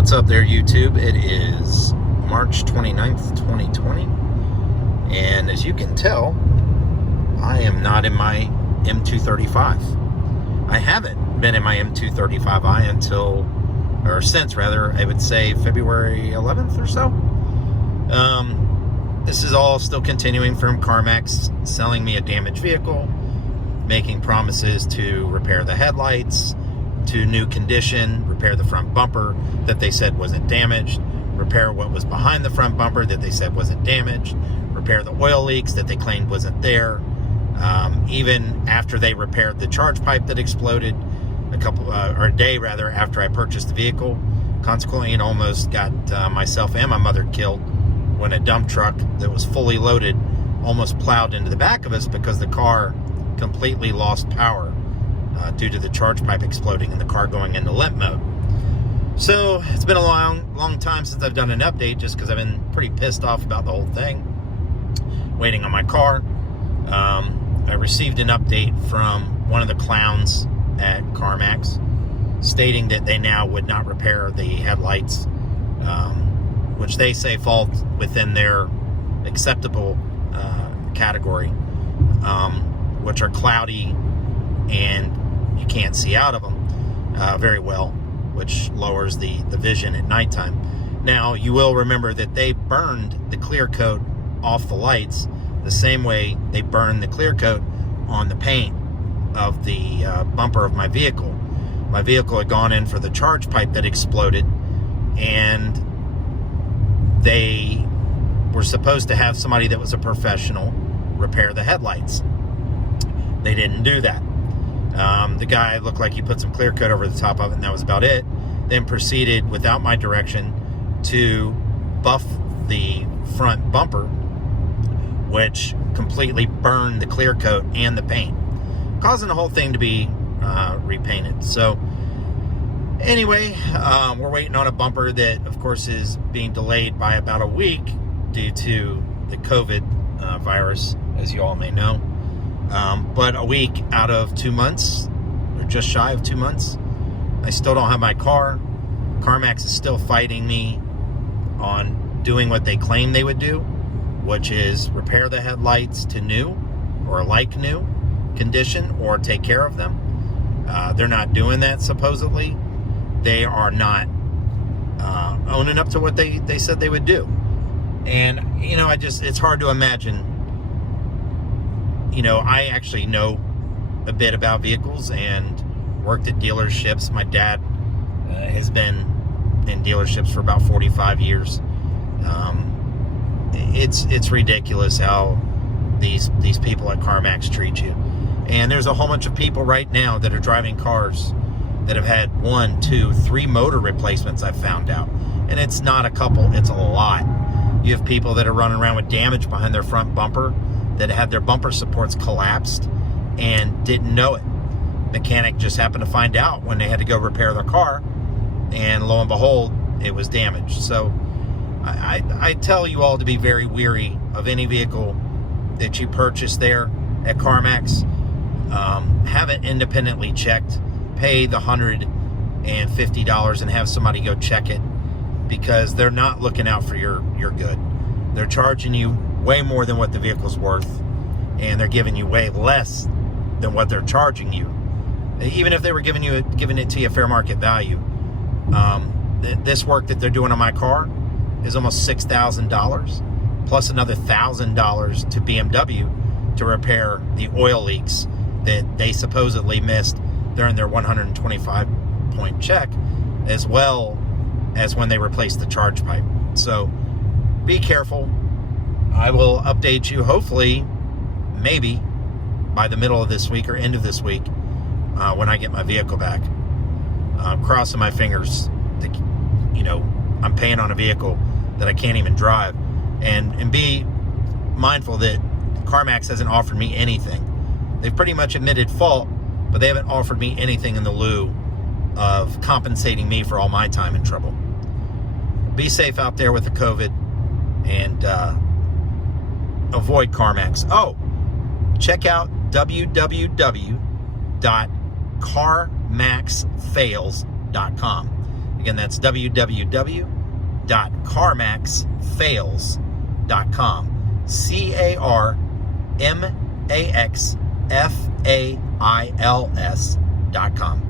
What's up there, YouTube? It is March 29th, 2020, and as you can tell, I am not in my M235. I haven't been in my M235i since, I would say February 11th or so. This is all still continuing from CarMax selling me a damaged vehicle, making promises to repair the headlights to new condition, repair the front bumper that they said wasn't damaged, repair what was behind the front bumper that they said wasn't damaged, repair the oil leaks that they claimed wasn't there. Even after they repaired the charge pipe that exploded a day after I purchased the vehicle. Consequently, it almost got myself and my mother killed when a dump truck that was fully loaded almost plowed into the back of us because the car completely lost power due to the charge pipe exploding and the car going into limp mode. So it's been a long time since I've done an update, just because I've been pretty pissed off about the whole thing, waiting on my car. I received an update from one of the clowns at CarMax stating that they now would not repair the headlights, which they say fall within their acceptable category, which are cloudy and you can't see out of them very well, which lowers the vision at nighttime. Now, you will remember that they burned the clear coat off the lights the same way they burned the clear coat on the paint of the bumper of my vehicle. My vehicle had gone in for the charge pipe that exploded, and they were supposed to have somebody that was a professional repair the headlights. They didn't do that. The guy looked like he put some clear coat over the top of it, and that was about it. Then proceeded, without my direction, to buff the front bumper, which completely burned the clear coat and the paint, causing the whole thing to be repainted. So anyway, we're waiting on a bumper that, of course, is being delayed by about a week due to the COVID virus, as you all may know. But a week out of 2 months, or just shy of 2 months, I still don't have my car. CarMax is still fighting me on doing what they claim they would do, which is repair the headlights to new or like new condition or take care of them. They're not doing that, supposedly. They are not owning up to what they said they would do. And, it's hard to imagine. I actually know a bit about vehicles and worked at dealerships. My dad has been in dealerships for about 45 years. It's ridiculous how these people at CarMax treat you. And there's a whole bunch of people right now that are driving cars that have had 1, 2, 3 motor replacements, I've found out. And it's not a couple, it's a lot. You have people that are running around with damage behind their front bumper, that had their bumper supports collapsed and didn't know it. Mechanic just happened to find out when they had to go repair their car, and lo and behold, it was damaged. So I tell you all to be very weary of any vehicle that you purchase there at CarMax. Have it independently checked. Pay the $150 and have somebody go check it, because they're not looking out for your good. They're charging you way more than what the vehicle's worth, and they're giving you way less than what they're charging you. Even if they were giving it to you fair market value, this work that they're doing on my car is almost $6,000, plus another $1,000 to BMW to repair the oil leaks that they supposedly missed during their 125-point check, as well as when they replaced the charge pipe. So be careful. I will update you, hopefully, maybe by the middle of this week or end of this week, when I get my vehicle back. I'm crossing my fingers. I'm paying on a vehicle that I can't even drive. And be mindful that CarMax hasn't offered me anything. They've pretty much admitted fault, but they haven't offered me anything in the lieu of compensating me for all my time and trouble. Be safe out there with the COVID, and avoid CarMax. Oh, check out www.carmaxfails.com. Again, that's www.carmaxfails.com. CarMaxfails.com.